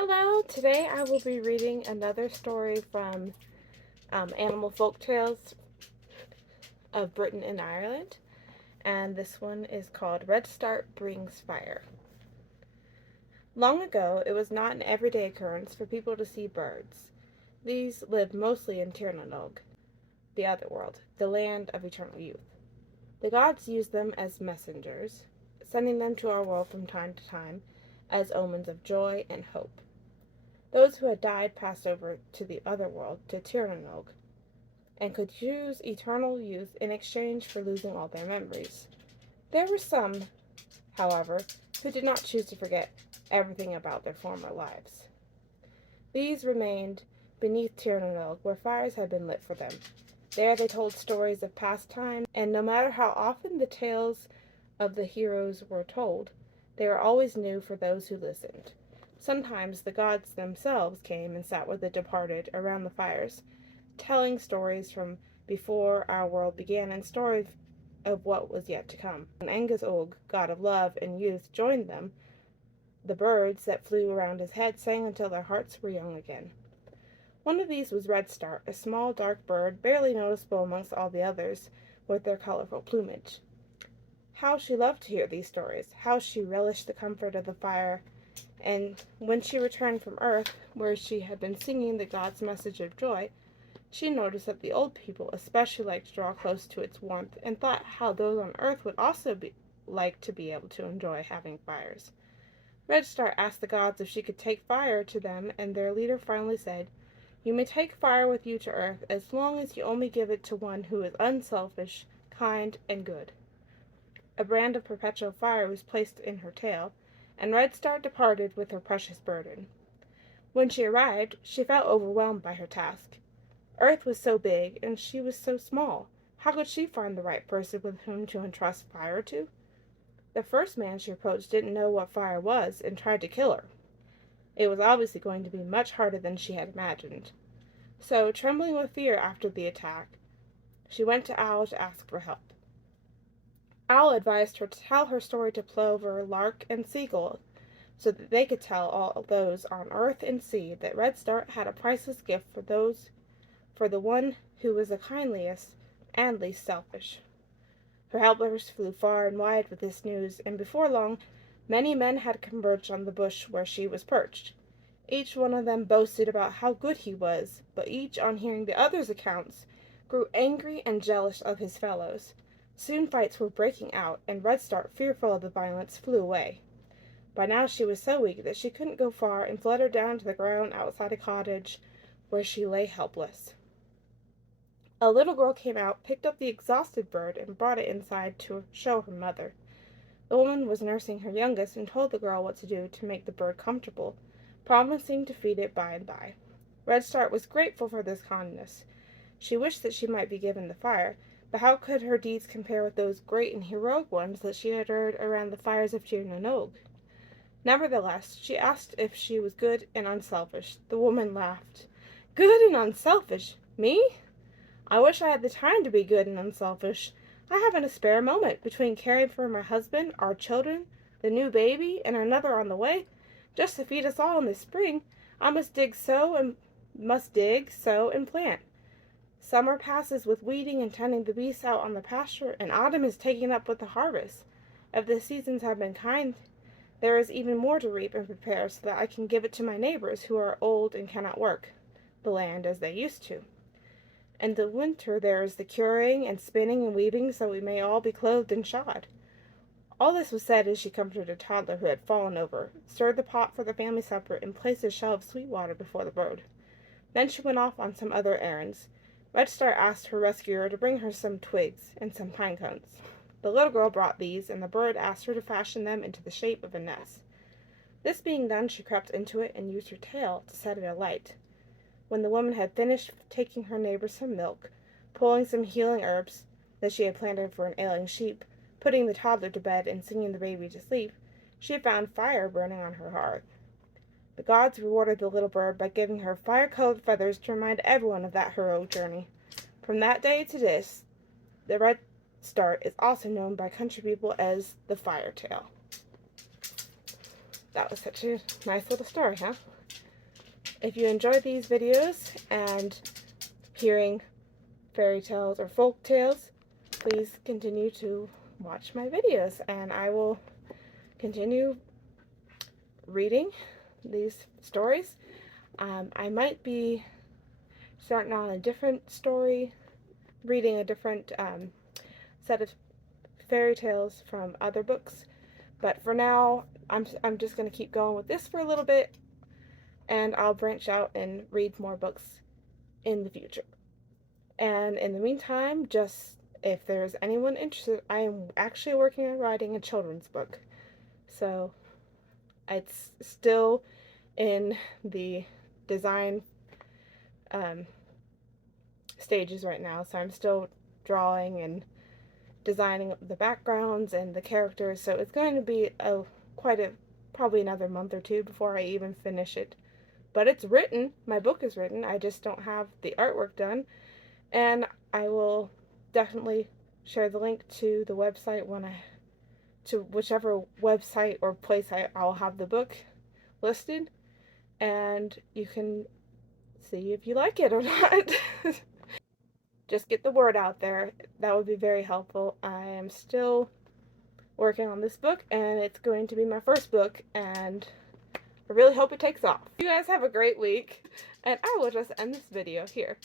Hello, today I will be reading another story from Animal Folktales of Britain and Ireland, and this one is called Redstart Brings Fire. Long ago, it was not an everyday occurrence for people to see birds. These lived mostly in Tir the other world, the land of eternal youth. The gods used them as messengers, sending them to our world from time to time as omens of joy and hope. Those who had died passed over to the other world, to Tir and could choose eternal youth in exchange for losing all their memories. There were some, however, who did not choose to forget everything about their former lives. These remained beneath Tir where fires had been lit for them. There they told stories of past times, and no matter how often the tales of the heroes were told, they were always new for those who listened. Sometimes the gods themselves came and sat with the departed around the fires, telling stories from before our world began and stories of what was yet to come. When Angus Og, god of love and youth, joined them, the birds that flew around his head sang until their hearts were young again. One of these was Redstart, a small dark bird barely noticeable amongst all the others with their colorful plumage. How she loved to hear these stories, how she relished the comfort of the fire, and when she returned from Earth, where she had been singing the gods' message of joy, she noticed that the old people especially liked to draw close to its warmth, and thought how those on Earth would also like to be able to enjoy having fires. Redstart asked the gods if she could take fire to them, and their leader finally said, "You may take fire with you to Earth as long as you only give it to one who is unselfish, kind, and good." A brand of perpetual fire was placed in her tail, and Redstart departed with her precious burden. When she arrived, she felt overwhelmed by her task. Earth was so big, and she was so small. How could she find the right person with whom to entrust fire to? The first man she approached didn't know what fire was, and tried to kill her. It was obviously going to be much harder than she had imagined. So, trembling with fear after the attack, she went to Owl to ask for help. Owl advised her to tell her story to Plover, Lark, and Seagull, so that they could tell all those on earth and sea that Redstart had a priceless gift for the one who was the kindliest and least selfish. Her helpers flew far and wide with this news, and before long many men had converged on the bush where she was perched. Each one of them boasted about how good he was, but each, on hearing the others' accounts, grew angry and jealous of his fellows. Soon fights were breaking out, and Redstart, fearful of the violence, flew away. By now she was so weak that she couldn't go far, and fluttered down to the ground outside a cottage, where she lay helpless. A little girl came out, picked up the exhausted bird, and brought it inside to show her mother. The woman was nursing her youngest, and told the girl what to do to make the bird comfortable, promising to feed it by and by. Redstart was grateful for this kindness. She wished that she might be given the fire, but how could her deeds compare with those great and heroic ones that she had heard around the fires of Tir Nevertheless, she asked if she was good and unselfish. The woman laughed. "Good and unselfish? Me? I wish I had the time to be good and unselfish. I haven't a spare moment between caring for my husband, our children, the new baby, and another on the way. Just to feed us all in the spring, I must sow, and plant. Summer passes with weeding and tending the beasts out on the pasture, and autumn is taken up with the harvest. If the seasons have been kind, there is even more to reap and prepare, so that I can give it to my neighbors who are old and cannot work the land as they used to. In the winter there is the curing and spinning and weaving, so we may all be clothed and shod." All this was said as she comforted a toddler who had fallen over, stirred the pot for the family supper, and placed a shell of sweet water before the bird. Then she went off on some other errands. Redstart asked her rescuer to bring her some twigs and some pine cones. The little girl brought these, and the bird asked her to fashion them into the shape of a nest. This being done, she crept into it and used her tail to set it alight. When the woman had finished taking her neighbor some milk, pulling some healing herbs that she had planted for an ailing sheep, putting the toddler to bed, and singing the baby to sleep, she had found fire burning on her hearth. The gods rewarded the little bird by giving her fire-colored feathers to remind everyone of that heroic journey. From that day to this, the Redstart is also known by country people as the Fire Tale. That was such a nice little story, huh? if you enjoy these videos and hearing fairy tales or folk tales, please continue to watch my videos, and I will continue reading these stories. I might be starting on a different story, reading a different set of fairy tales from other books, but for now I'm just going to keep going with this for a little bit, and I'll branch out and read more books in the future. And in the meantime, just if there's anyone interested, I am actually working on writing a children's book. So it's still in the design stages right now. So I'm still drawing and designing the backgrounds and the characters. So it's going to be probably another month or two before I even finish it. But it's written. My book is written. I just don't have the artwork done. And I will definitely share the link to the website to whichever website or place I'll have the book listed, and you can see if you like it or not. Just get the word out there. That would be very helpful. I am still working on this book, and it's going to be my first book, and I really hope it takes off. You guys have a great week, and I will just end this video here.